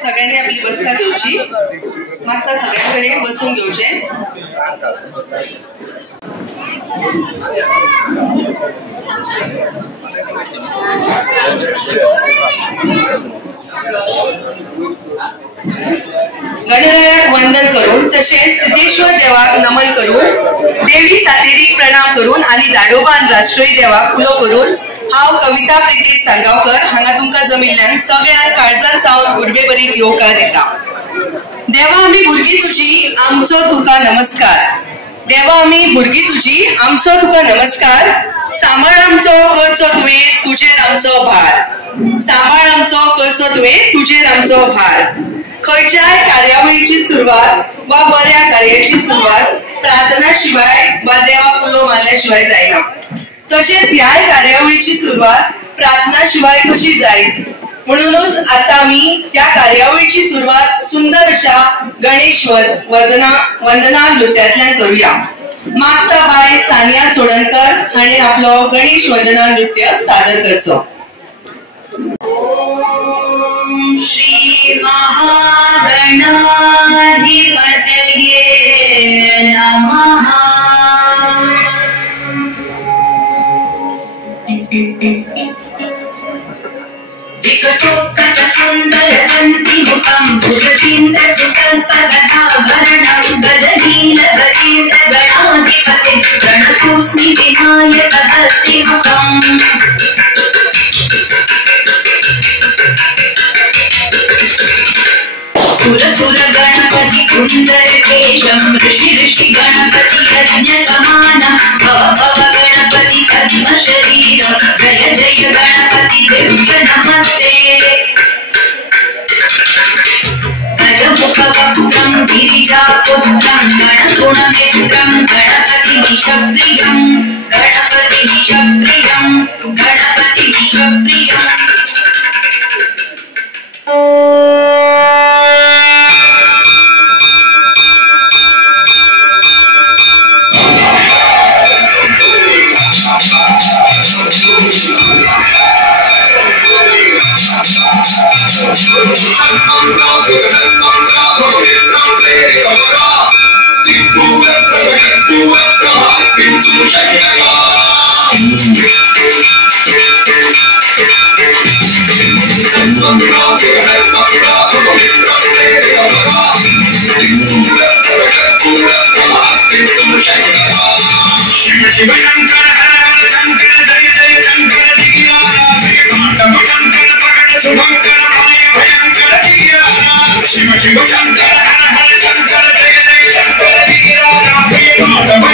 सगळ्यांनी आपली बसका घेऊची, मागता सगळ्यांकडे बसून घेऊचे. गणरायाक वंदन करून तसेच सिद्धेश्वर देवाक नमन करून देवी सातेरीक प्रणाम करून आणि दाडोबान राष्ट्रीय देवाक उलो करून हांव कविता प्रीती साळगांवकर हांगा तुमकां जमिल्ल्यान सगळ्यांक काळजान सावन उर्बे बरी येवकार दिता. देवा आमी भुरगीं तुजी आमचो तुका नमस्कार. देवा आमी भुरगीं तुजी आमचो तुका नमस्कार. सांबाळ आमचो करचो तुवें तुजेर आमचो भार. सांबाळ आमचो करचो तुवें तुजेर आमचो भार. खंयच्याय कार्यावळीची सुरवात वा बऱ्या कार्याची सुरवात प्रार्थना शिवाय वा देवाक उलो मारल्या शिवाय जायना. तशेंच ह्याय कार्यावळीची सुरवात प्रार्थना शिवाय कशी जायत. म्हणूनच आता आमी त्या कार्यावळीची सुरवात सुंदर अशा गणेश वंदना नृत्यातल्यान करूया. मागता बाय सानिया चोडणकर हाणें आपलो गणेश वंदना नृत्य सादर करचो. ओम श्री महागणाधिपतये नमः. विकटोत्कट सुंदर दंति मुखं भुजतीन्द्र सुसर्पगदाभरणं गजनील गजेन्द्र गणाधिपते प्रणतोऽस्मि विनायक हस्तिमुखम्. सुर सुर गणपति सुंदर केशं ऋषि ऋषि गणपति यज्ञ समानं भव भव गणपति पद्म शरीरं जय जय गणपति दिव्य नमस्ते. गजमुख वक्त्रं गिरिजापुत्रं गणगुणमित्रं गणपति निशप्रियं गणपति निशप्रियं गणपति निशप्रियं. शिव शिव शंकर हर हर शंकर जय जय शंकर दिगिराजा शंकर प्रकट शुभंकर भय भयंकर दिगिराजा. शिव शिव शंकर हर हर शंकर जय जय शंकर दिगिराजा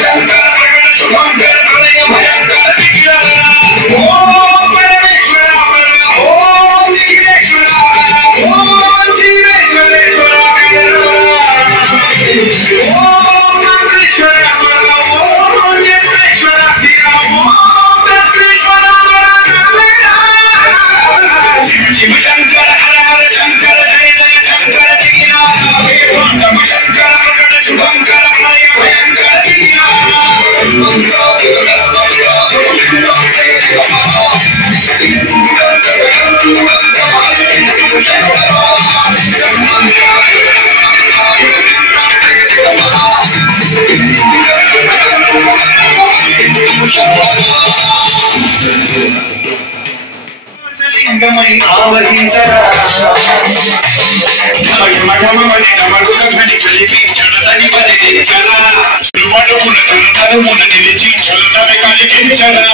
शंकर प्रकट शुभंकर भय भयंकर दिगिराजा. ओम परमेश्वरा ओम निखिलेश्वरा ओम जीवेश्वरेश्वरा ओम मंत्रेश्वरा शिव शंकर हर हर शंकर जय जय शंकर दिगिराजा शंकर प्रकट शुभंकर भय भयंकर दिगिराजा. लिंगमय आवहिंचरा मठमठमणे नमरुकघनि कलिपी चलदनि बने दिनचरा मठमुन तनतरुमुन निलिची चलदमे कालिकिंचरा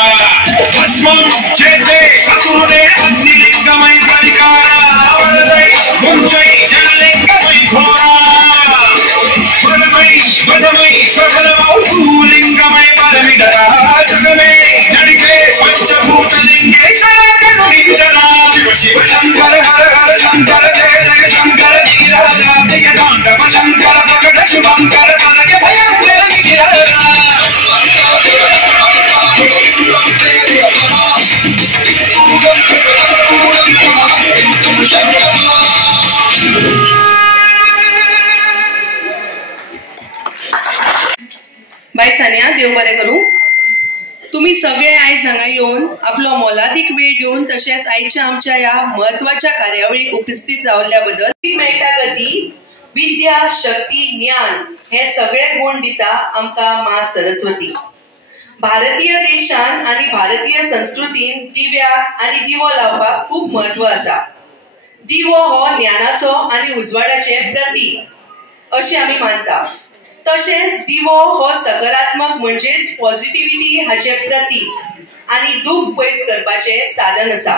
भस्मं चेते असुरे अन्नि लिंगमय परिकारा वरदै मुंचै जनलिंगमय घोरा वरमय वदमय स्वधर्मौ लिंगमय परमिदरा जगमे शिव शंकर हर हर शंकर जय जय शंकर गिरिराज तांडव शंकर प्रकट शुभंकर कनक भयंकर गिरिराज बाय सानिया, देव बरें करूं. तुम्ही सगळे आयज हांगा येवन आपलो मोलादीक वेळ दिवन तशेंच आयच्या आमच्या ह्या म्हत्वाच्या कार्यावळीक उपस्थित रावल्ल्या बद्दल मेळटा गती, विद्या, शक्ती, ज्ञान हे सगळे गुण दिता आमकां मा सरस्वती. भारतीय देशान आनी भारतीय संस्कृतीन दिव्याक आनी दिवो लावपाक खूब महत्व आसा. दिवो हो ज्ञानाचो आनी उजवाडाचे प्रतीक अशें आमी मानता. तशेंच दिवो हो सकारात्मक म्हणजेच पॉझिटिव्हिटी हाचे प्रतीक आनी दुःख पयस करपाचे साधन आसा.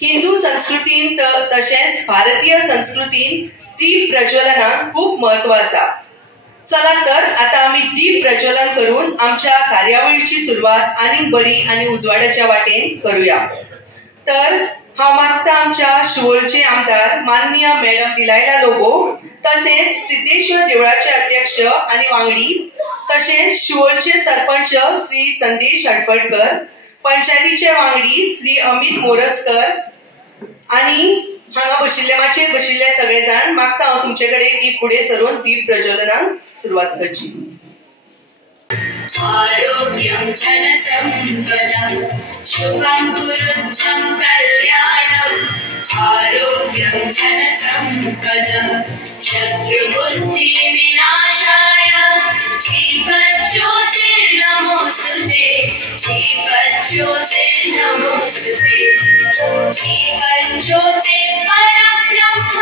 हिंदू संस्कृतीन तशेंच भारतीय संस्कृतीन दीप प्रज्वलनाक खूब महत्व आसा. चला तर आता आमी दीप प्रज्वलन करून आमच्या कार्यावळीची सुरवात आनीक बरी आनी उजवाडाच्या वाटेन करूया. तर हांव मागता आमच्या शिवोळचे आमदार माननीय मॅडम दिलायला लोबो तसेच सिद्धेश्वर देवळाचे अध्यक्ष आनी वांगडी तसेच शिवोळचे सरपंच श्री संदेश हडफडकर, पंचायतीचे वांगडी श्री अमित मोरजकर आनी हांगा माचयेर बशिल्ले सगळे जाण मागता हांव तुमचे कडेन की फुडें सरून दीप प्रज्वलनाक सुरवात करची. आरोग्यं धनसम्पदं शुभं कुरुतं कल्याणम् आरोग्यं धनसम्पदं शत्रुबुद्धिविनाशाय दीपज्योतिर्नमोऽस्तुते दीपज्योतिर्नमोऽस्तुते दीपज्योतिर्परब्रह्म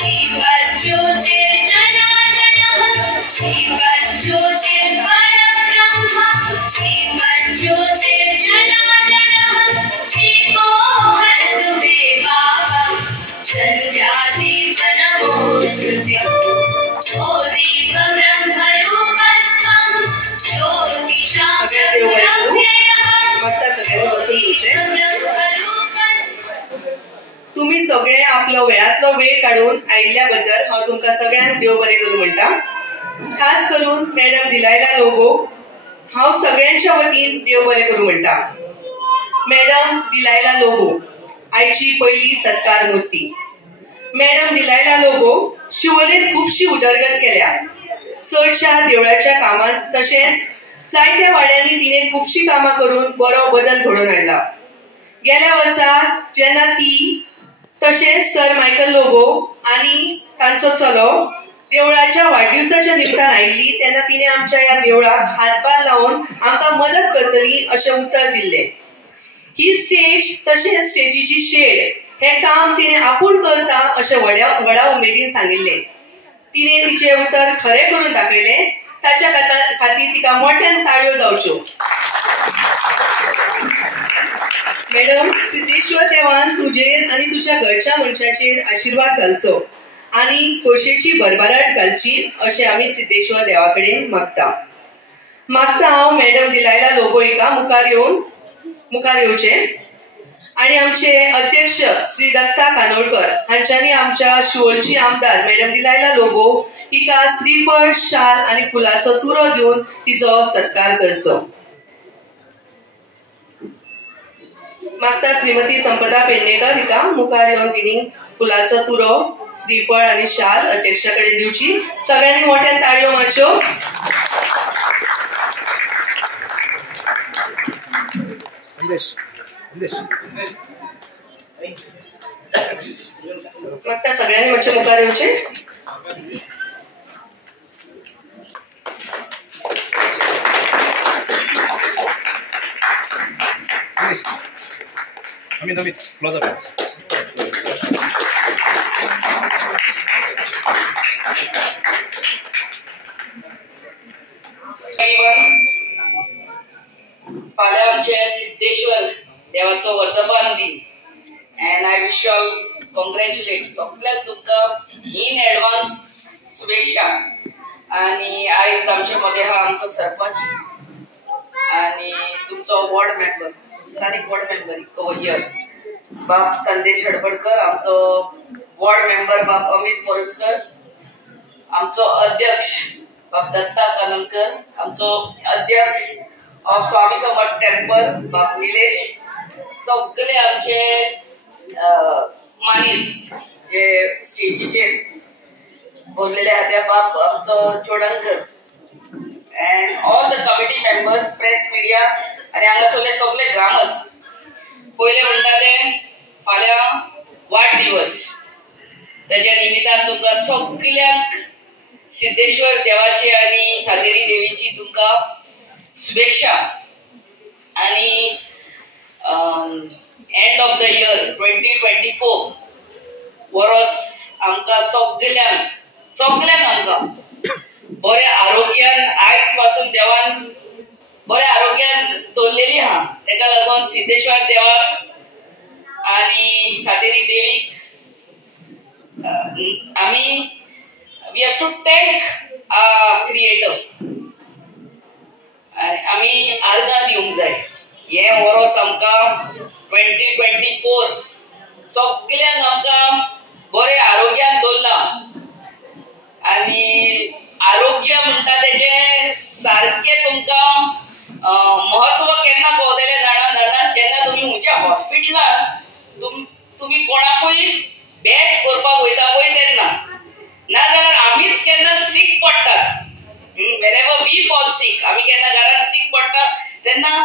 दीपज्योतिर्जनार्दनः दीपज्योतिर्परब्रह्म दीपज्योतिर्जनार्दनः दीपो हरतु मे पापं सन्ध्यादीपनमोऽस्तुते ओ दीपब्रह्मरूपस्थं ज्योतिषामव्ययः तुम्ही सगळे आपलो वेळातलो वेळ काढून आयिल्ल्या बद्दल हांव तुमकां सगळ्यांक देव बरें करूं म्हणटा. खास करून मॅडम दिलायला लोबो हांव सगळ्यांच्या वतीन देव बरें करूं म्हणटा. मॅडम दिलायला लोबो आयची पहिली सत्कार मूर्ती. मॅडम दिलायला लोबो शिवोलेत खूबशी उदरगत केल्या. चडशा देवळाच्या कामांत तशेंच जायत्या वाड्यांनी तिने खूबशी कामां करून बरो बदल घडोवन हाडला. गेल्या वर्सा जेन्ना ती तशेंच सर मायकल लोबो आनी तांचो चलो देवळाच्या वाडदिवसाच्या निमतान आयिल्ली तेन्ना तिने आमच्या ह्या देवळाक हातभार लावन आमकां मदत करतली अशें उतर दिल्लें. ही स्टेज तशेंच स्टेजीची शेड हे काम तिने आपूण करता अशें व्हडा उमेदीन सांगिल्लें. तिने तिचे उतर खरें करून दाखयलें. ताच्या खातीर तिका मोठ्यान ताळयो जावच्यो. मॅडम, सिद्धेश्वर देवान तुजेर आनी तुज्या घरच्या मनशाचेर आशिर्वाद घालचो आनी खोशेची भरभराट घालची अशें आमी सिद्धेश्वर देवा कडेन मागता. हांव मॅडम दिलायला लोबो हिका मुखार येवचें आनी आमचे अध्यक्ष श्री दत्ता कानोळकर हांच्यांनी आमच्या शिवोळची आमदार मॅडम दिलायला लोबो हिका श्रीफळ, शाल आनी फुलाचो तुरो दिवन तिचो सत्कार करचो. मागता श्रीमती संपदा पेडणेकर हिका मुखार येवन तिणी फुलाचो तुरो, श्रीफळ आनी शाल अध्यक्षा कडेन दिवची. सगळ्यांनी मोठ्यान ताळयो मारच्यो. मागता सगळ्यांनी मातशें मुखार येवचें. Amit, close up. फाल्यां आमचे सिद्धेश्वर देवाचो वर्धमान दिन end I wish you all congratulate सगळ्यांक तुमकां इन एडवान्स शुभेच्छा. आणि आयज आमचे मदीं आहा आमचो सरपंच आणि तुमचो वॉर्ड मेंबर स्थानिक वॉर्ड मेंबर ओवर हियर बाप संदेश हडपडकर, आमचो वॉर्ड मेंबर बाप अमित मोरजकर, आमचो अध्यक्ष बाप दत्ता कानलकर, आमचो अध्यक्ष ऑफ स्वामी समर्थ टेम्पल बाप निलेश, सगळे आमचे मानिस जे स्टेजीचेर बसलेले आहा ते बाप आमचो Chodankar and all the committee members, press media आनी हांगासरले सगळे ग्रामस्थ. पयले म्हणटा ते फाल्यां वाडदिवस, तेज्या निमित्तान तुमकां सगळ्यांक सिद्धेश्वर देवाची आनी सातेरी देवीची तुमकां शुभेच्छा. आनी एंड ऑफ द इयर 2024 वर्स आमकां सगळ्यांक आमकां बऱ्या आरोग्यान आयज पासून देवान बऱ्या आरोग्यान दवरलेली आहा. तेका लागून सिद्धेश्वर देवाक आनी सातेरी देवीक आमी we have to thank creator. आमी आर्गां दिवंक जाय. हे वर्स आमकां 2024 सगळ्यांक आमकां बरे आरोग्यान दवरला. आनी आरोग्य म्हणटा तेजे सारखे तुमकां महत्व केन्ना कळटलें जाणा जेन्ना तुमी खंयच्या हॉस्पिटलान तुमी कोणाकूय बॅट करपाक वयता पळय तेन्ना, नाजाल्यार आमीच केन्ना सीक पडटात. वेनेवर वी फॉल सीक, आमी केन्ना घरान सीक पडटा तेन्ना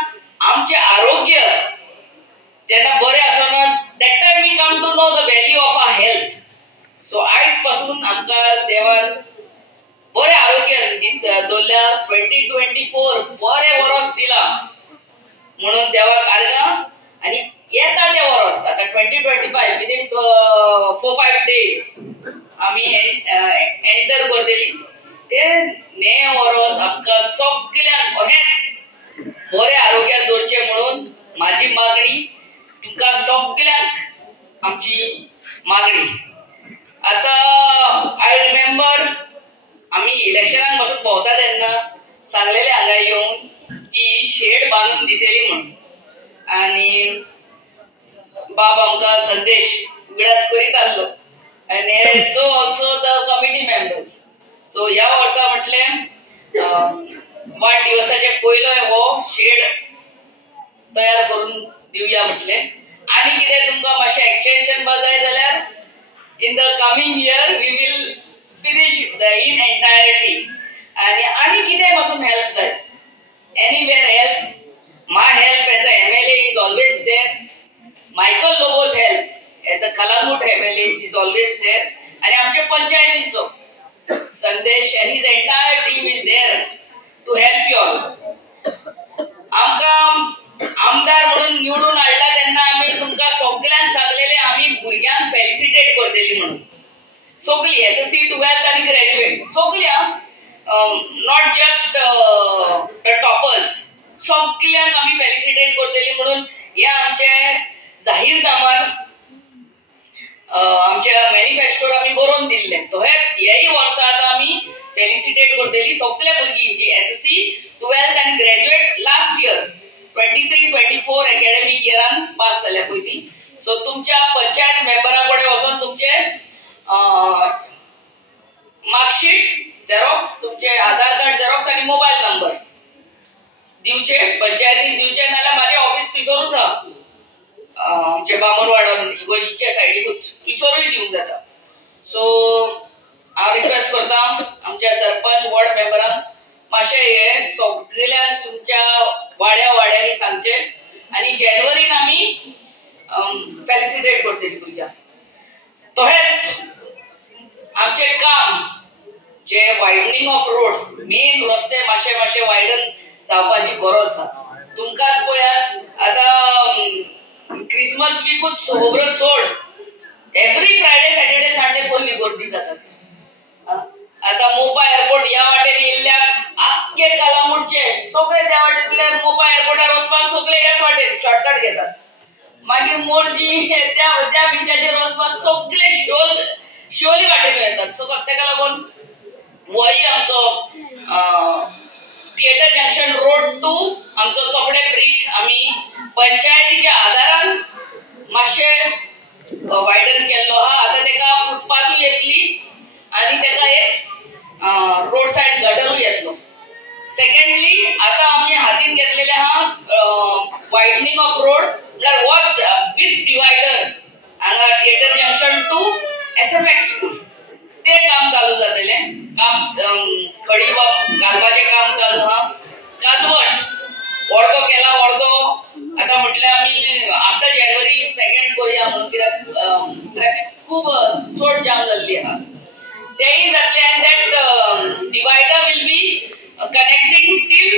आमचें आरोग्य जेन्ना बरें आसना that time we come to know the value of our health. So आयज पासून आमकां देवान बरें आरोग्य दवरल्या. 2024 बरें वर्स दिला म्हणून देवाक आर्गां. आनी येता ते वर्स आतां 2025 विदीन 4-5 डेज आमी एंटर करतली. ते नवे वर्स आमकां सगळ्यांक अशेंच बरें आरोग्यान दवरचें म्हणून म्हाजी मागणी तुमकां सगळ्यांक आमची मागणी. आतां आय रिमेंबर आमी इलेक्शनाक पासून भोंवता तेन्ना सांगलेले हांगा येवन की शेड बांदून दितली म्हणून. आनी बाब आमकां संदेश उगडास करीत आसलो आनी so also the committee members. So ह्या वर्सा म्हटलें वाडदिवसाचे पयलो हो शेड तयार करून दिवया म्हटलें. आनी कितें तुमकां मातशें एक्सटेंशन बा जाय जाल्यार in the coming year we will finish in entirety. आनी कितें पासून हेल्प जाय anywhere else, my help as a MLA is always there. Michael Lobo's help as a Calangute MLA is always there. आनी आमचे पंचायतीचो संदेश and his entire team is there to help you all. आमकां आमदार म्हणून निवडून हाडला तेन्ना आमी तुमकां सगळ्यांक सांगलेले आमी भुरग्यांक फेलिसिटेट करतली म्हणून. सगळी SSC 12th आनी ग्रॅज्युएट सगळ्यांक, नॉट जस्ट टॉपर्स, सगळ्यांक आमी फेलिसिटेट करतली म्हणून हे आमचे जाहीरनामान आमच्या मॅनिफेस्टोर आमी बरोवन दिल्ले. तशेंच हेय वर्सा आतां आमी फेलिसिटेट करतली सगळे भुरगीं जी SSC 12th आनी ग्रॅज्युएट लास्ट इयर 23-24 एकेडमिक इयरान पास जाल्या पळय ती. सो तुमच्या पंचायत मेंबरा कडेन वचून तुमचे मार्कशीट झेरॉक्स, तुमचे आधार कार्ड झेरॉक्स आनी मोबायल नंबर दिवचे, पंचायतीन दिवचे, नाल्यार म्हाजें ऑफिस पिसोरूच आहा आमचे बामणवाडान इगोजीच्या सायडीकूच, पिसोरूय दिवंक जाता. सो हांव रिक्वेस्ट करता आमच्या सरपंच वॉर्ड मेंबरांक मातशें हे सगळ्यांक तुमच्या वाड्यांनी सांगचे आनी जानेवारीन आमी फेलिसिटेट करतली भुरग्यांक. तशेंच आमचे काम जे वायडनिंग ऑफ रोड्स, मेन रस्ते मातशे वायडन जावपाची गरज आसा. तुमकांच पळयात आतां क्रिसमस वीकूच खबर सोड, एवरी फ्रायडे सॅटर्डे संडे कसली गर्दी जाता. आतां मोपा एअरपोर्ट ह्या वाटेन येयल्ल्याक आख्खे कलांगूटचे सगळे त्या वाटेंतले मोपा एअरपोर्टार वचपाक सगळे ह्याच वाटेन शॉर्टकट घेतात. मागीर मोरजी त्या बिचाचेर वचपाक सगळे शिवोली वाटेन येतात. सो तेका लागून वय आमचो थिएटर जंक्शन रोड टू आमचो चोपडे ब्रिज आमी पंचायतीच्या आदारान मातशें वायडन केल्लो आहा. आतां तेका फुटपाथूय येतली आनी तेका एक रोड सायड गटरूय येतलो. सेकंडली आता आम्ही हातीन घेतलेले आहा वायडनिंग ऑफ रोड म्हळ्यार वॉच विथ डिवायडर हांगा theatre junction to SFX school ते काम चालू जातले. काम खडी घालपाचें काम चालू आहा. कालवट अर्दो केला अर्दो आता म्हटल्यार आमी आफ्टर जानेवारी 2 करूया म्हणून कित्याक ट्रॅफिक खूब चड जाम जाल्ली आहा. तेय जातले आनी that divider will be connecting till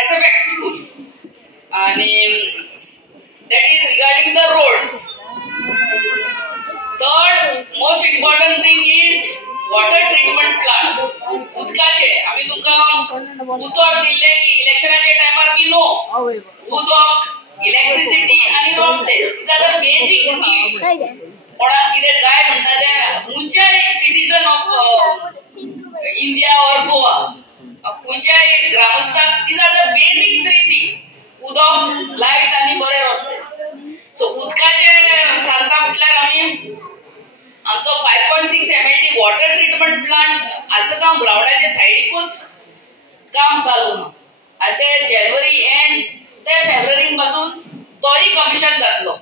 SFX school and that is regarding the roads. Third most important thing is water treatment plant. उदकाचे आम्ही तुमका उतर दिले की इलेक्शनाच्या टायमार की नो उदक इलेक्ट्रिसिटी आणि रस्ते these are the basic needs. कोणाक कितें जाय म्हणटा ते खंयच्याय सिटीजन ऑफ इंडिया और गोवा खंयच्याय ग्रामस्थाक these are the basic 3 things उदक लायट आनी बरे रस्ते. सो उदकाचे सांगता म्हटल्यार आमी आमचो 5.6 MLD water treatment plant Assagao ग्राउंडाच्या सायडीकूच काम चालू आहा. आनी ते जानेवारी एंड ते फेब्रुवारी पासून तोय कमिशन जातलो.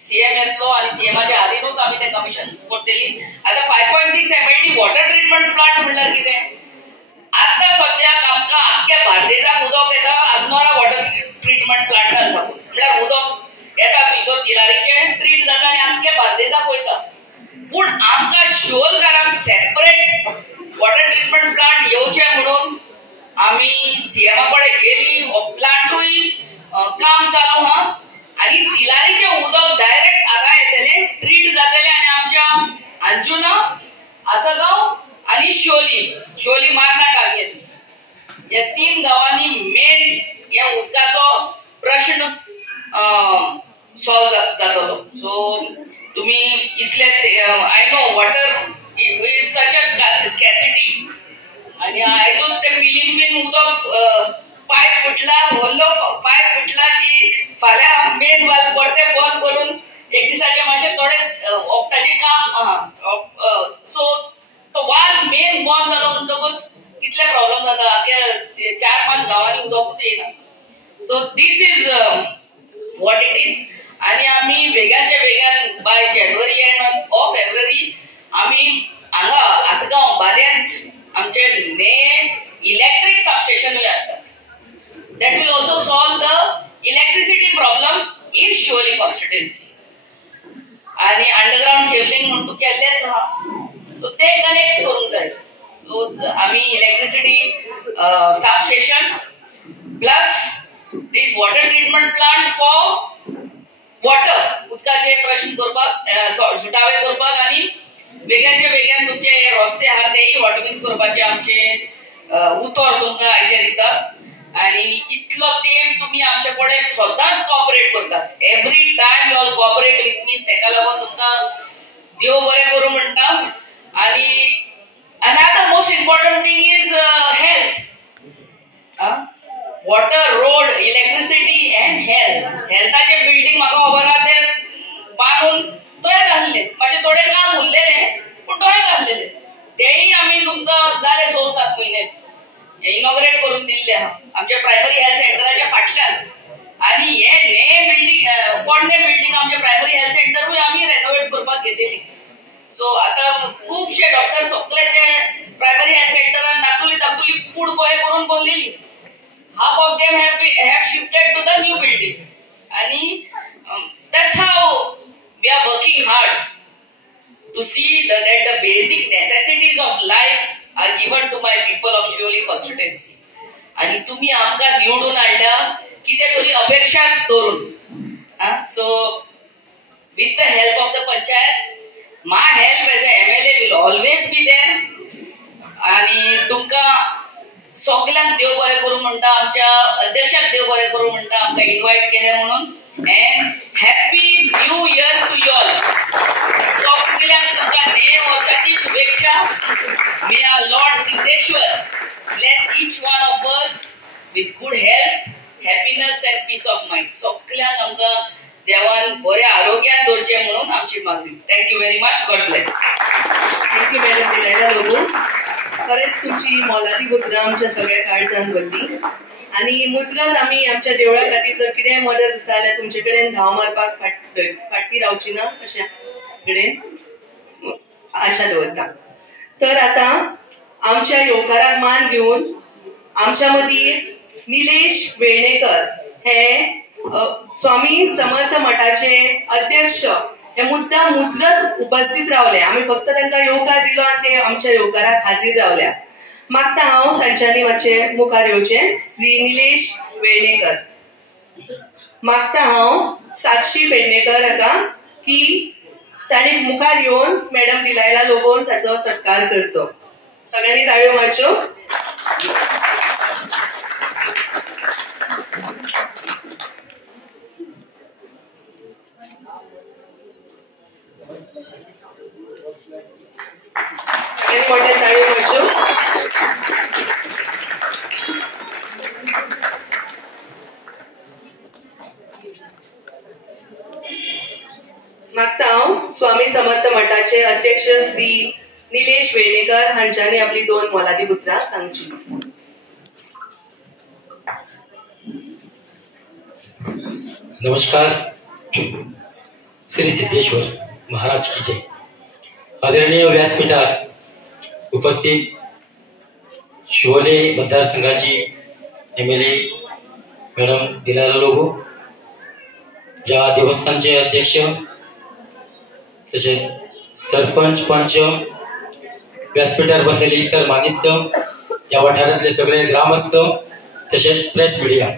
CM येतलो आणि CMच्या आधीनूच आम्ही ते कमिशन करतली. आता 5.6 MLD वॉटर ट्रीटमेंट प्लांट म्हणल्यार कितें आता सद्याक आमकां आख्ख्या बार्देजाक उदक येता आसनोरा वॉटर ट्रीटमेंट प्लांटान साकून म्हळ्यार उदक येता थंयसर तिलारीचे ट्रीट जाता आनी आख्ख्या बार्देजाक वयता. पूण आमकां शिवोलकारांक सेपरेट वॉटर ट्रीटमेंट प्लांट येवचे म्हणून आमी CM कडेन गेली. हो प्लांटूय काम चालू आहा आणि तिलारीचे उदक डायरेक्ट हांगा येतले ट्रीट जातले आणि आमच्या अंजुना आसगांव आणि शिवोली मार्ना टार्गेट या 3 गावांनी मेन या उदकाचो प्रश्न सॉल्व जातलो. सो तुम्ही इतले I know water is such a scarcity आणि आयजून ते पिलीन उदक पायप फुटला व्हडलो पायप फुटला की फाल्यां मेन वाल परते बंद करून एक दिसाचे मातशें थोडे वखदाचें काम आहा. सो तो वाल मेन बंद जालो म्हणटकूच कितले प्रॉब्लेम जाता. 4-5 गावांनी उदकूच येयना. So this is what it is. आणि आमी वेगाचे वेगान बाय जानेवारी एंड ऑफ फेब्रुवारी आमी हांगा आसगांव बार्यांच आमचे इलेक्ट्रिक सबस्टेशनूय हाडटात. That will also solve the electricity problem in Shivoli constituency. आणि अंडरग्राउंड केबलिंग म्हणून केल्लेच आहा. सो ते कनेक्ट करूंक जाय. सो आमी electricity substation plus this water treatment plant for water उदकाचे प्रश्न करपाक सुटावे करपाक आणि वेगळ्याचे वेगळ्यान तुमचे रस्ते आहा तेय हॉटमिक्स करपाचे आमचे उतर तुमकां आयच्या दिसा. आणि इतलो तेंप तुम्ही आमच्या कडेन सदांच कोऑपरेट करतात. Every time you all cooperate with me. तेका लागून तुमकां देव बरें करूं म्हणटा. आणि another most important thing is health. Water road electricity and हेल्थाचे बिल्डिंग म्हाका खबर आहा ते बांदून तोय घाल्ले मातशे थोडे काम उरलेले पूण तोय घाल्लेले तेय आमी तुमकां जाले 6-7 महिने इनॉग्रेट करून दिल्ले आहा आमच्या प्रायमरी हेल्थ सेंटराच्या फाटल्यान. आणि हे बिल्डिंग पडणे बिल्डिंग आमच्या प्रायमरी हेल्थ सेंटरूय आमी रेनोवेट करपाक घेतली. सो आता खूबशे डॉक्टर सगळे ते प्रायमरी हेल्थ सेंटरान दाखवली कूड कहे करून पडलेली. Half of them have shifted to the new building. आणि that's how we are working hard to see that the basic necessities of life are given to my people of Shivoli constituency. आणि तुम्ही आमकां निवडून हाडल्या कितें तरी अपेक्षा धरून. So with the help of the panchayat my help as a MLA will always be there. आणि तुमकां सगळ्यांक देव बरें करूं म्हणटा. आमच्या अध्यक्षाक देव बरें करूं म्हणटा आमकां इन्वायट केलें म्हणून. And happy new year to you all. सगळ्यांक तुमकां नवे वर्साची शुभेच्छा. May our Lord Siddheshwar bless each one of us with good health, happiness and peace of mind. सगळ्यांक आमकां देवान बरे आरोग्यात दवरचे म्हणून आमची मागणी. Thank you very much. God bless. Thank you madam दिलायला लोगो. खरेंच तुमची मोलादी उतरां आमच्या सगळ्या काळजांत भरली. आणि मुजरत आमी आमच्या देवळा खातीर जर कितेंय मदत आसा जाल्यार तुमचे कडेन धांव मारपाक फाटी रावची ना अशें कडेन आशा दवरता. तर आतां आमच्या येवकाराक मान दिवन आमच्या मदीं निलेश वेर्णेकर हे स्वामी समर्थ मठाचे अध्यक्ष हे मुद्दाम मुजरत उपस्थित रावले. आमी फक्त तांकां येवकार दिलो आनी ते आमच्या येवकाराक हाजीर रावल्या. मागता हांव तांच्यांनी मातशे मुखार येवचे. श्री निलेश वेर्णेकर. मागता हांव साक्षी पेडणेकर हाका की ताणें मुखार येवन मॅडम दिलायला लोगोवन ताचो सत्कार करचो. सगळ्यांनी ताळयो मारच्यो. सगळ्यांनी मोठ्या ताळयो मारच्यो. मागता हांव स्वामी समर्थ मठाचे अध्यक्ष श्री निलेश वेर्णेकर हांच्यांनी आपली 2 मोलादी उतरां सांगची. नमस्कार. श्री सिद्धेश्वर महाराज की जय. आदरणीय व्यासपीठार उपस्थित शिवोले मतदारसंघाची MLA मॅडम दिलायला लोगो, ज्या देवस्थानचे अध्यक्ष तसेच सरपंच पंच, व्यासपीठार बसलेले इतर मानिस्त, या वाठारातले सगळे ग्रामस्थ तसेच प्रेस मिडिया.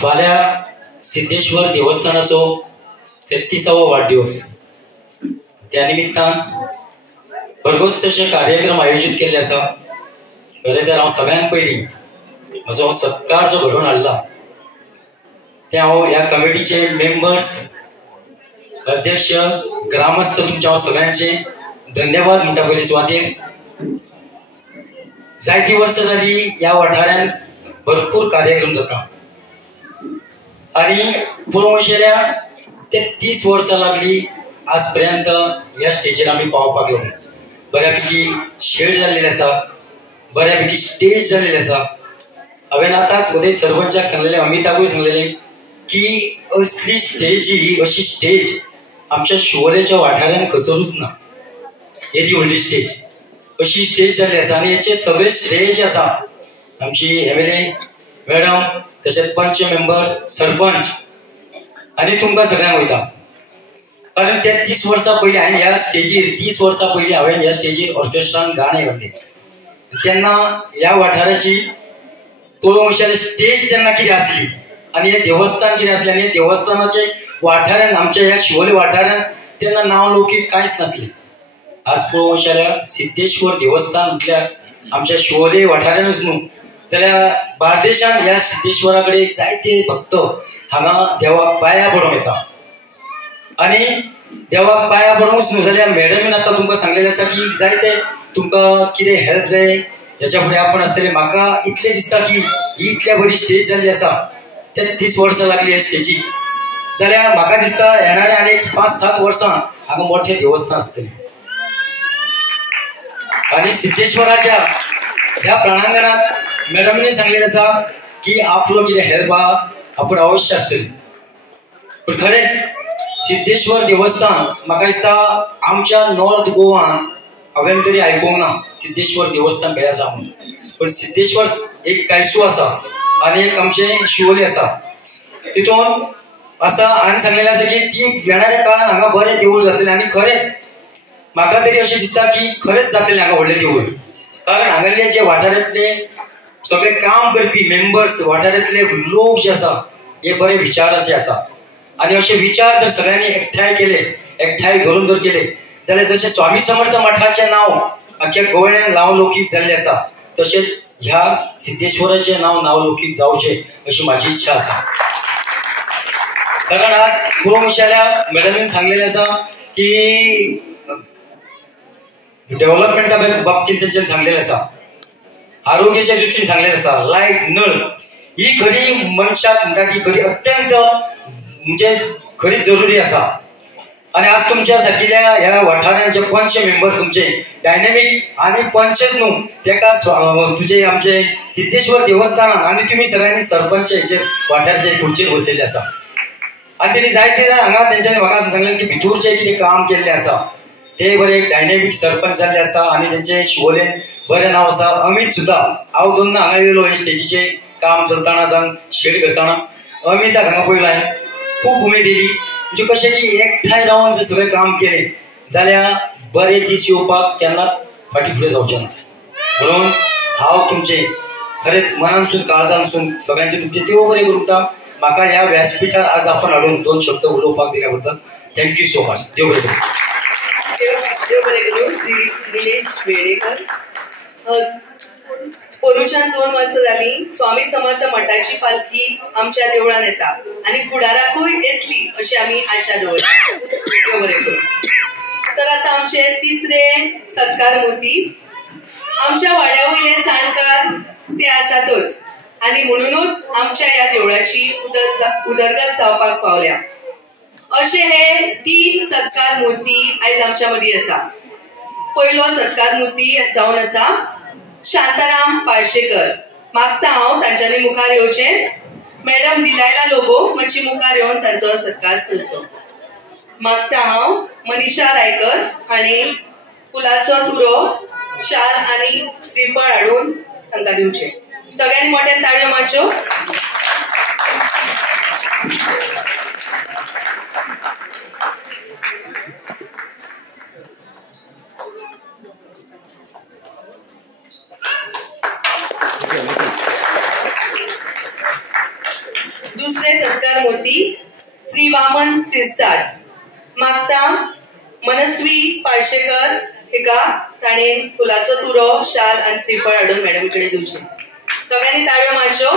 फाल्यां सिद्धेश्वर देवस्थानाचो 33वा वाढदिवस. त्या निमित्तान भरघोस कार्यक्रम आयोजित केल्ले आसा. खरें तर हांव सगळ्यांत पयलीं म्हजो सत्कार जो घडोवन हाडला ते हांव ह्या कमिटीचे मेंबर्स, अध्यक्ष, ग्रामस्थ तुमच्या सगळ्यांचे धन्यवाद म्हणटा पयली सुवातेर. जायती वर्सां जाली ह्या वाठारांत भरपूर कार्यक्रम जाता आणि पळोवंक गेल्यार ते 30 वर्सां लागली आज पर्यंत ह्या स्टेजीर आमी पावपाक लागून. बऱ्यापैकी शेड जाल्लेली आसा, बऱ्यापैकी स्टेज जाल्लेली आसा. हांवें आतांच उदय सरपंचाक सांगलेलें, अमिताभूय सांगलेलें की असली स्टेज ही अशी स्टेज आमच्या शिवोलेच्या वाठारांत खंयसरूच ना. येदी व्हडली स्टेज अशी स्टेज जाल्ली आसा आनी हेचे सगळे श्रेय जे आसा आमची MLA मॅडम तशेंच पंच मेंबर, सरपंच आनी तुमकां सगळ्यांक वयता. कारण ते 30 वर्सां पयलीं हांवें ह्या स्टेजीर 30 वर्सां पयलीं हांवें ह्या स्टेजीर ऑर्केस्ट्रान गाणें घातलें. तेन्ना ह्या वाठाराची पळोवंक स्टेज जेन्ना कितें आसली आनी हे देवस्थान कितें आसलें आनी देवस्थानाचे वाठारांत आमच्या ह्या शिवोले वाठारांत तेन्ना नांव लौकीक कांयच नासलें. आज पळोवंक गेल्यार सिद्धेश्वर देवस्थान म्हटल्यार आमच्या शिवोले वाठारांतूच न्हू जाल्यार बार्देशांत ह्या सिद्धेश्वरा कडेन जायते भक्त हांगा देवाक पांयां पडूंक येता. आनी देवाक पांयां पडूंकच न्हू जाल्यार मॅडमीन आतां तुमकां सांगलेलें आसा की जायते तुमकां कितें हेल्प जाय हेच्या फुडें आपण आसतलें. म्हाका इतलें दिसता की ही इतल्या बरी स्टेज जाल्ली आसा, ते 30 वर्सां लागली ह्या स्टेजीक, जाल्यार म्हाका दिसता येणाऱ्या आनीक 5-7 वर्सां हांगा मोठें देवस्थान आसतलें. आनी सिद्धेश्वराच्या ह्या प्राणांगणात मॅडमीन सांगलेलें आसा की आपलो कितें हेल्प आहा आपूण अवश्य आसतली. पूण खरेंच सिद्धेश्वर देवस्थान म्हाका दिसता आमच्या नॉर्थ गोवान हांवें तरी आयकूंक ना सिद्धेश्वर देवस्थान खंय आसा म्हणून. पण सिद्धेश्वर एक कायसू आसा आनी एक आमचें शिवोले आसा. तितून आसा हांवें सांगलेलें आसा की ती येणाऱ्या काळान हांगा बरें देवूळ जातलें. आनी खरेंच म्हाका तरी अशें दिसता की खरेंच जातलें हांगा व्हडलें देवूळ. कारण हांगासले जे वाठारांतले सगळे काम करपी मेंबर्स, वाठारांतले लोक जे आसा हे बरे विचाराचे आसा. आनी अशे विचार जर सगळ्यांनी एकठांय केले, एकठांय धरून जर केले जाल्यार जशें स्वामी समर्थ मठाचें नांव आख्या गोंयांत नांवलौकीक जाल्लें आसा तशेंच ह्या सिद्धेश्वराचें नांवलौकीक जावचें अशी म्हाजी इच्छा आसा. कारण आज पळोवंक गेल्यार मॅडमीन सांगलेलें आसा की डेव्हलपमेंटा बाबतींत तेंच्यान सांगलेलें आसा, आरोग्याच्या दृश्टीन सांगलेलें आसा, लायट नळ ही खरी मनशाक म्हणटा ती खरी अत्यंत म्हणजे खरीच जरुरी असा. आणि आज तुमच्या सारखिल्या ह्या वाठारांचे पंच मेंबर तुमचे डायनॅमिक आणि पंचच न्हू तेका तुझे आमचे सिद्धेश्वर देवस्थानात आणि तुम्ही सगळ्यांनी सरपंच हेचेर वाठारचे खुर्चेर बसयल्ले आसा. आणि त्यांनी जायते हांगा तेंच्यांनी म्हाका असं सांगलें की भितूरचे कितें काम केल्लें आसा ते बरे एक डायनॅमिक सरपंच जाल्ले आसा आणि तेंचे शिवोलेन बरें नांव आसा. अमित सुद्दां हांव दोनदा हांगा येयलो हे स्टेजीचे काम चलताना जावन शेड करताना अमिताक हांगा पयलो हांवें खूब उमेद येयली. म्हणजे कशें की एकठांय रावन जर सगळें काम केलें जाल्यार बरे दीस येवपाक केन्नाच फाटी फुडें जावचें ना. म्हणून हांव तुमचे खरेंच मनानसून काळजानसून सगळ्यांचे तुमचे देव बरें करूं. म्हाका ह्या व्यासपीठार आज आपण हाडून 2 शब्द उलोवपाक दिल्या बद्दल थँक्यू सो मच. देव बरें करूं. देव बरें करूं. श्री निलेश वेडेकर. पोरुच्यान 2 वर्सां जालीं स्वामी समर्थ मठाची पालखी आमच्या देवळान येता आणि फुडाराकूय येतली अशी आमी आशा दवरता. देव बरें करूं. तर आता आमचे 3रे सत्कार मुर्ती आमच्या वाड्या वयले जाणकार ते आसातच आणि म्हणूनच आमच्या ह्या देवळाची उदरगत जावपाक पावल्या. अशे हे 3 सत्कार मुर्ती आयज आमच्या मदीं आसा. पयलो सत्कार मुर्ती जावन आसा शांताराम पाळशेकर. मागता हांव तांच्यांनी मुखार येवचें. मॅडम दिलायला लोबो मातशी मुखार येवन तांचो सत्कार करचो. मागता हांव मनीषा रायकर हांणी फुलाचो तुरो शाल आनी श्रीफळ हाडून तांकां दिवचें. सगळ्यांनी मोठ्यान ताळयो मारच्यो. दुसरे सत्कार मुर्ती श्री वामन सिरसाट. मागता मनस्वी पाळशेकर हेका ताणें फुलाचो तुरो शाल आनी श्रीफळ हाडून मॅडमी कडेन दिवचें. सगळ्यांनी ताळयो मारच्यो.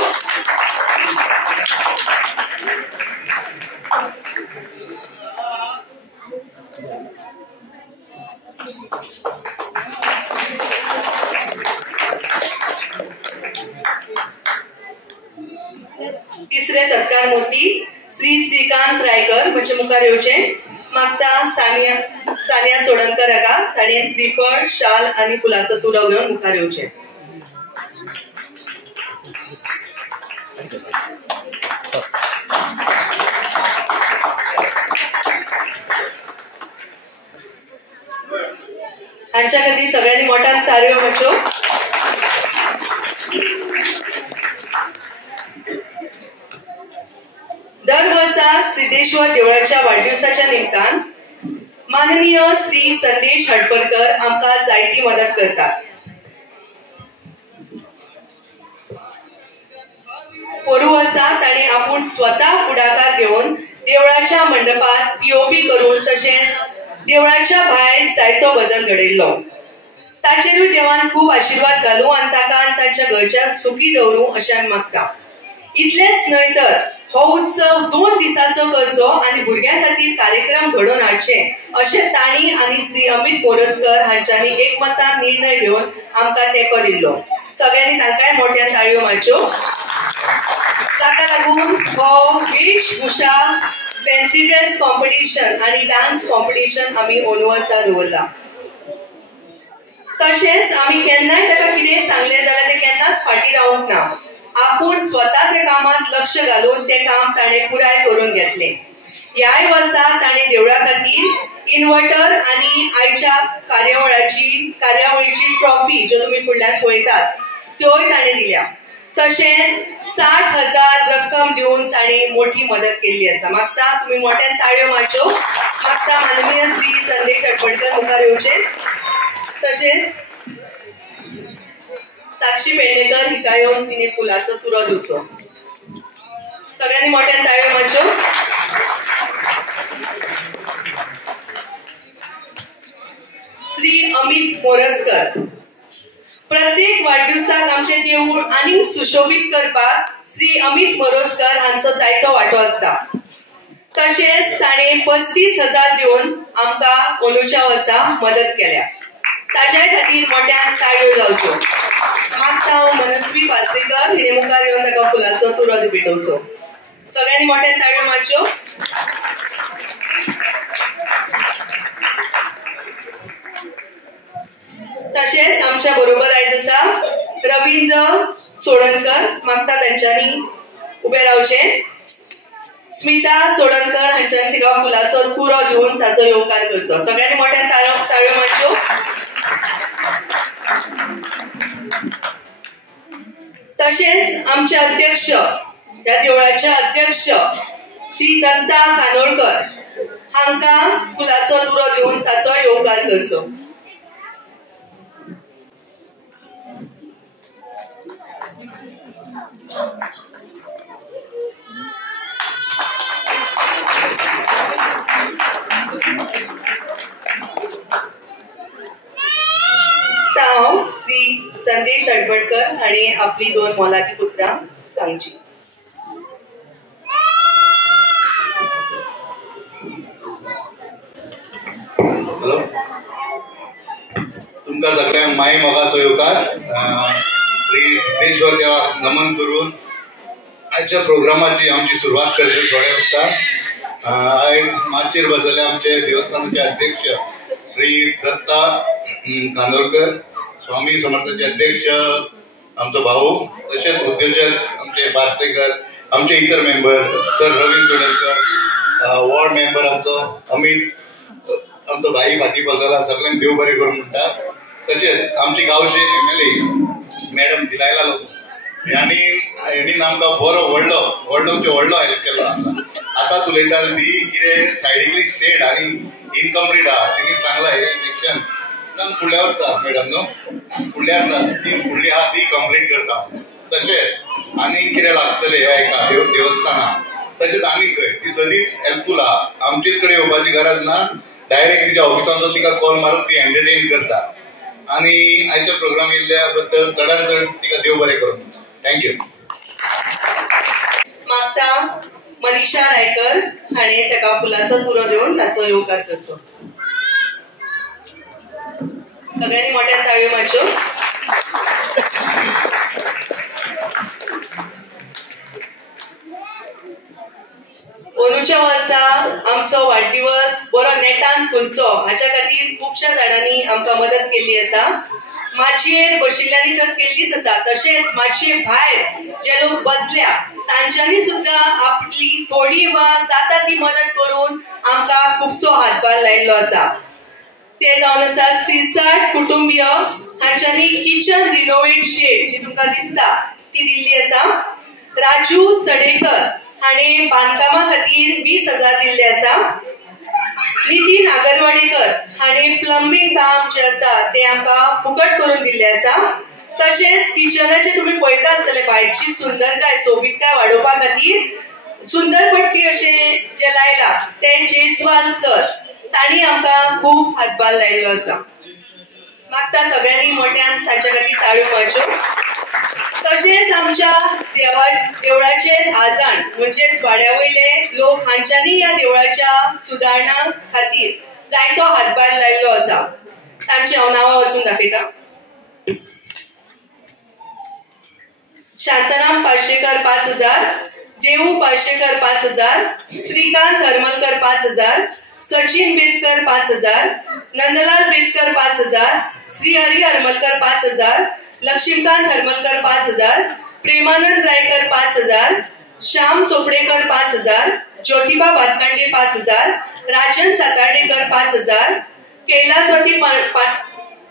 तिसरे सत्कार मुर्ती श्री श्रीकांत रायकर म्हणजे मुखार येवचें. मागता सानिया चोडणकर हाका ताणें श्रीफळ शाल आनी फुलाचो तुरो घेवन मुखार येवचें. हांच्या खातीर सगळ्यांनी मोठ्यान ताळयो मारच्यो. दर वर्सा सिद्धेश्वर देवळाच्या वाढदिवसाच्या निमतान माननीय श्री संदेश हडपडकर आमकां जायती मदत करतात. पोरू वर्सा ताणें आपूण स्वता फुडाकार घेवन देवळाच्या मंडपात पीओपी करून तशेंच देवळाच्या भायर जायतो बदल घडयल्लो. ताचेरूय देवान खूब आशिर्वाद घालूं आनी ताका आनी तांच्या घरच्यांक सुखी दवरूं अशें आमी मागता. इतलेंच न्हय तर हो उत्सव 2 दिसांचो करचो आनी भुरग्यां खातीर कार्यक्रम घडोवन हाडचे अशें तांणी आनी श्री अमित मोरजकर हांच्यांनी एकमतान निर्णय घेवन आमकां तेंको दिल्लो. सगळ्यांनी तांकांय मोठ्यान ताळयो मारच्यो. ताका लागून हो वेशभूषा फॅन्सी ड्रेस कॉम्पिटिशन आणि डान्स कॉम्पिटिशन आमी अंदू वर्सा दवरला. तशेंच आमी केन्नाय ताका कितें सांगलें जाल्यार तें केन्नाच फाटीं रावूंक ना. आपूण स्वता त्या कामात लक्ष घालून ते काम ताणें पुराय करून घेतलें. ह्याय वर्सा ताणें देवळा खातीर इन्व्हर्टर आनी आयच्या कार्यावळीची ट्रॉफी ज्यो तुमी फुडल्यान पळयतात त्योय ताणें दिल्या. तशेंच 60,000 रक्कम दिवन ताणें मोठी मदत केल्ली आसा. मागता तुमी मोठ्यान ताळयो मारच्यो. मागता माननीय श्री संदेश हडपडकर मुखार येवचे. तशेंच साक्षी पेडणेकर हिका येवन तिने फुलाचो तुरो दिवचो. सगळ्यांनी मोठ्यान ताळयो मारच्यो. श्री अमित मोरजकर. प्रत्येक वाढदिवसाक आमचे देऊळ आनीक सुशोभित करपाक श्री अमित मोरजकर हांचो जायतो वांटो आसता. तशेंच ताणें 35,000 दिवन आमकां अंदूच्या वर्सा मदत केल्या. ताच्या खातीर मोठ्यान ताळयो जावच्यो. मागता हांव मनस्वी पालसेकर हिणे मुखार येवन ताका फुलाचो तुरो भेटोवचो. सगळ्यांनी मोठ्या ताळ्यो मारच्यो. तसेच आमच्या बरोबर आयज आसा रवींद्र चोडणकर. मागता तांच्यांनी उबे रावचे. स्मिता चोडणकर हांच्यांनी तिका फुलाचो तुरो दिवन ताचो येवकार करचो. सगळ्यांनी मोठ्यान ताळ्यो मारच्यो. तसेच आमचे अध्यक्ष, या देवळाचे अध्यक्ष श्री दत्ता कानोळकर हांका फुलाचो तुरो दिवन ताचो येवकार करचो. हांव श्री संदेश अडवडकर हांणी आपली 2 मोलाची पुत्रां सांगची. हॅलो, तुमकां सगळ्यांक माई मोगाचो येवकार. श्री सिद्धेश्वर देवाक नमन करून आजच्या प्रोग्रामाची आमची सुरवात करतली थोड्या वक्तार. आयज माचेर बसलेले आमचे देवस्थानाचे अध्यक्ष श्री दत्ता कानोळकर, स्वामी समर्थाचे अध्यक्ष आमचो भाऊ, तसेच उद्योजक आमचे बारसेकर, आमचे इतर member sir Ravindra Chodankar, ward member आमचो अमित, आमचो भाई फाटी बसला, सगळ्यांक देव बरें करून म्हणटा. तसेच आमचे गांवचे MLA मॅडम दिलायला लोक यांनी आमकां बरो व्हडलो हेल्प केलो आसा. आतां उलयता ती कितें सायडीकली शेड आनी इनकम्प्लीट आहा. तेणी सांगला हे इलेक्शन फुडल्या वर्सा मॅडम न्हू, फुडल्या वर्सा ती फुडली आहा ती कंप्लीट करता. तशेंच आनी कितें लागतलें हेका देवस्थाना, तशेंच आनी खंय ती सदींच हेल्पफूल आहा. आमचे कडेन येवपाची गरज ना, डायरेक्ट तिच्या ऑफिसांचो तिका कॉल मारून ती एंटरटेन करता. आनी आयच्या प्रोग्राम येयल्ल्या बद्दल चडांत चड तिका देव बरें करून. थँक्यू. मागता मनीषा रायकर हाणें ताका फुलाचो तुरो दिवन ताचो येवकार करचो. सगळ्यांनी मोठ्यान ताळयो मारच्यो. अंदूच्या वर्सा आमचो वाडदिवस बरो नेटान फुलचो हाच्या खातीर खुबश्या जाणांनी आमकां मदत केल्ली आसा. माचयेर बशिल्ल्यांनी तर केल्लीच आसा, तशेंच माचये भायर जे लोक बसल्या तांच्यांनी सुद्धा आपली थोडी वा जाता ती मदत करून आमकां खुबसो हातभार लायिल्लो आसा. ते जावन आसा सिरसाट कुटुंबीय हांच्यांनी किचन रिनोवेट शेड जी तुमकां दिसता ती दिल्ली आसा. राजू सडेकर हाणें बांदकामा खातीर 20,000 दिल्ले आसा. नितीन आगरवाडेकर हाणें प्लंबिंग काम जे आसा ते आमकां फुकट करून दिल्ले आसा. तशेंच किचनाचे तुम्ही पळयता आसतले भायरची सुंदरकाय सोबीतकाय वाडोवपा खातीर सुंदर पट्टी अशें जे लायला ते जयस्वाल सर, तांणी आमकां खूब हातभार लायिल्लो आसा. मागता सगळ्यांनी मोठ्यान तांच्या खातीर ताळयो मारच्यो. तशेंच आमच्या देवळाचे 10 जाण म्हणजेच वाड्या वयले लोक हांच्यांनी ह्या देवळाच्या सुदारणा खातीर जायतो हातभार लायिल्लो आसा. तांची हांव नांवां वाचून दाखयता. शांताराम पार्शेकर 5,000, देवू पार्शेकर 5,000, श्रीकांत हरमलकर 5,000, सचिन बेतकर 5,000, नंदलाल बेतकर 5,000, श्रीहरी हरमलकर 5,000, लक्ष्मीकांत हरमलकर 5,000, प्रेमानंद रायकर 5,000, श्याम चोपडेकर 5,000, ज्योतिबा भातकांडे 5,000, राजन सातार्डेकर 5,000, कैलासवती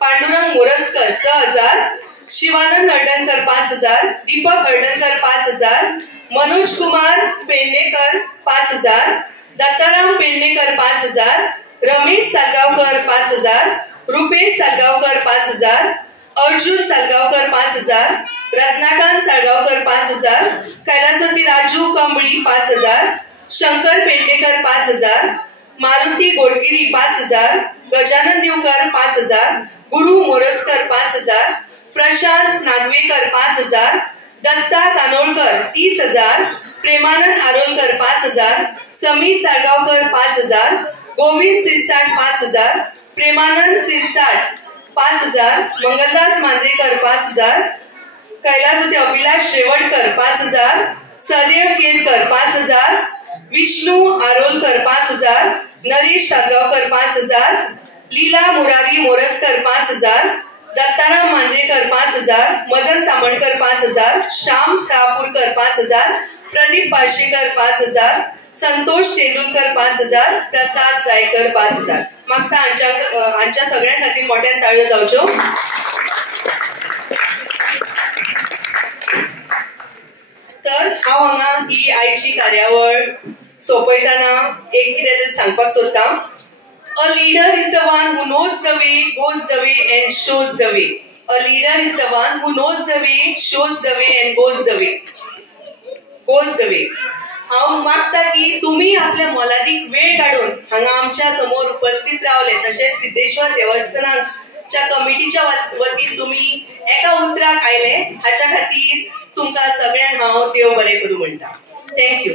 पांडुरंग मोरजकर 6,000, शिवानंद हर्डनकर 5,000, दीपक हर्डनकर 5,000, मनोज कुमार पेडणेकर 5,000, दत्ताराम पेडणेकर 5,000, रमेश सालगावकर 5,000, रुपेश सालगावकर 5,000, अर्जुन सालगावकर 5,000, रत्नाकांत सालगावकर 5,000, कैलासवती राजू कंबळी 5,000, शंकर पेडणेकर 5,000, मारुती गोडगिरी 5,000, गजानन दिवकर 5,000, गुरु मोरजकर 5,000, प्रशांत नागवेकर 5,000, दत्ता कानोळकर 30,000, प्रेमानंद आरोलकर 5,000, समीर साळगावकर 5,000, गोविंद सिरसाट 5,000, प्रेमानंद सिरसाट 5,000, मंगलदास मांद्रेकर 5,000, कैलासवती अभिलाष शेवटकर 5,000, सहदेव केरकर 5,000, विष्णू आरोलकर 5,000, नरेश सालगावकर 5,000, लीला मुरारी मोरजकर 5,000, दत्ताराम मांजरेकर 5,000, मदन तामणकर 5,000, श्याम शहापूरकर 5,000, प्रदीप पार्शेकर 5,000, संतोष तेंडुलकर 5,000, प्रसाद रायकर 5,000. मागता हांच्या सगळ्यां खातीर मोठ्यान ताळयो जावच्यो. तर हांव हांगा ही आयची कार्यावळ सोंपयतना एक कितें तरी सांगपाक सोदता. A leader is the one who knows the way, goes the way and shows the way. A leader is the one who knows the way, shows the way and goes the way. Goes the way. हांव मागता की तुम्ही आपल्या मोलादीक वेळ काढून हांगा आमच्या समोर उपस्थित रावले. तशेंच सिद्धेश्वर देवस्थानाच्या कमिटीच्या वतीन तुम्ही एका उतराक आयले हाच्या खातीर तुमकां सगळ्यांक हांव देव बरें करूं म्हणटा. थँक्यू.